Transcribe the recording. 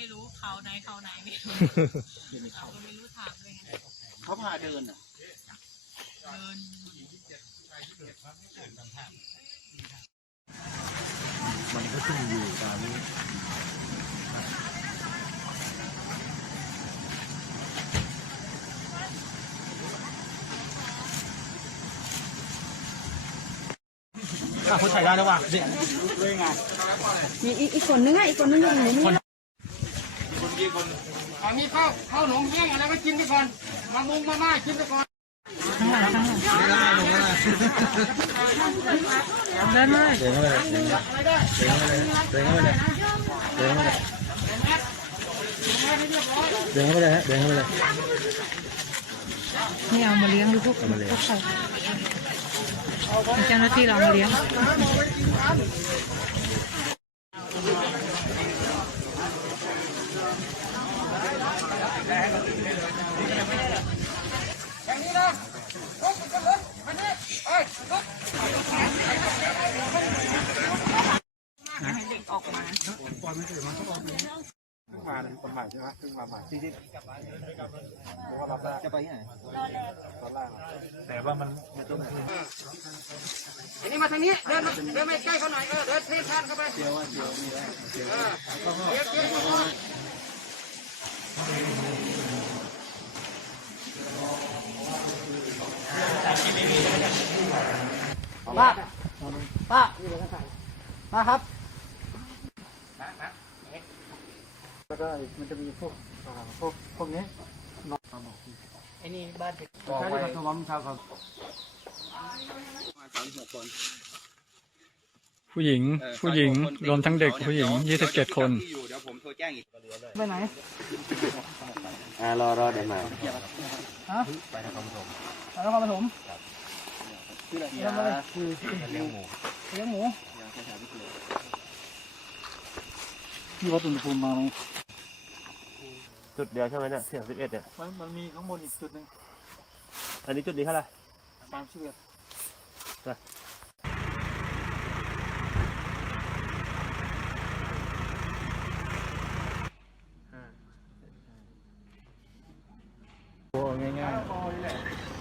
ไม่รู้เขาไหนเขาไหนไม่รู้เราก็ไม่รู้ทางเลยไงเขาพาเดินอะเดินมันก็ขึ้นอยู่ตามนี้อะคนถ่ายได้แล้วว่ะเด็กมีอีกอีกคนนึงอะอีกคนนึงอยู่ไหน นี่เอามีข้าวข้าวหนมแห้งอะไรก็กินไปก่อน มามุงมาม่ากินไปก่อนข้างหลังข้างหลังเดินเลยเดินเข้าไปเลยเดินเข้าไปเลยเดินเข้าไปเลยเดินเข้าไปเลยเดินเข้าไปเลยฮะเดินเข้าไปเลย นี่เอามาเลี้ยงหรือพวกเอามาเลี้ยงพวกเขาเจ้าหน้าที่เราเอามาเลี้ยงอันนี้มาทางนี้ เดินมาเดินมาใกล้เขาหน่อย เออ เดินเพ่นพ่านเข้าไปเดี๋ยวเดี๋ยวเดี๋ยวเดี๋ยวเดี๋ยวเดี๋ยว ป้าป้ามาครับแล้วก็มันจะมีพวกอ่าพวกพวกนี้นอนไอ้นี่บ้านเด็กใช่ที่มันทวมครับครับผู้หญิงผู้หญิงรวมทั้งเด็กผู้หญิง27คนไปไหนอ่ารอรอเดี๋ยวมาฮะไปนครปฐมไปนครปฐม ทำอะไรคือเลี้ยงหมูเลี้ยงหมูที่วัดอุณหภูมิมาไหมจุดเดียวใช่ไหมเนี่ยเสียงสิบเอ็ดเนี่ยมันมันมีข้างบนอีกจุดหนึ่งอันนี้จุดนี้เท่าไหร่สามสิบเอ็ดโอ้ง่ายๆ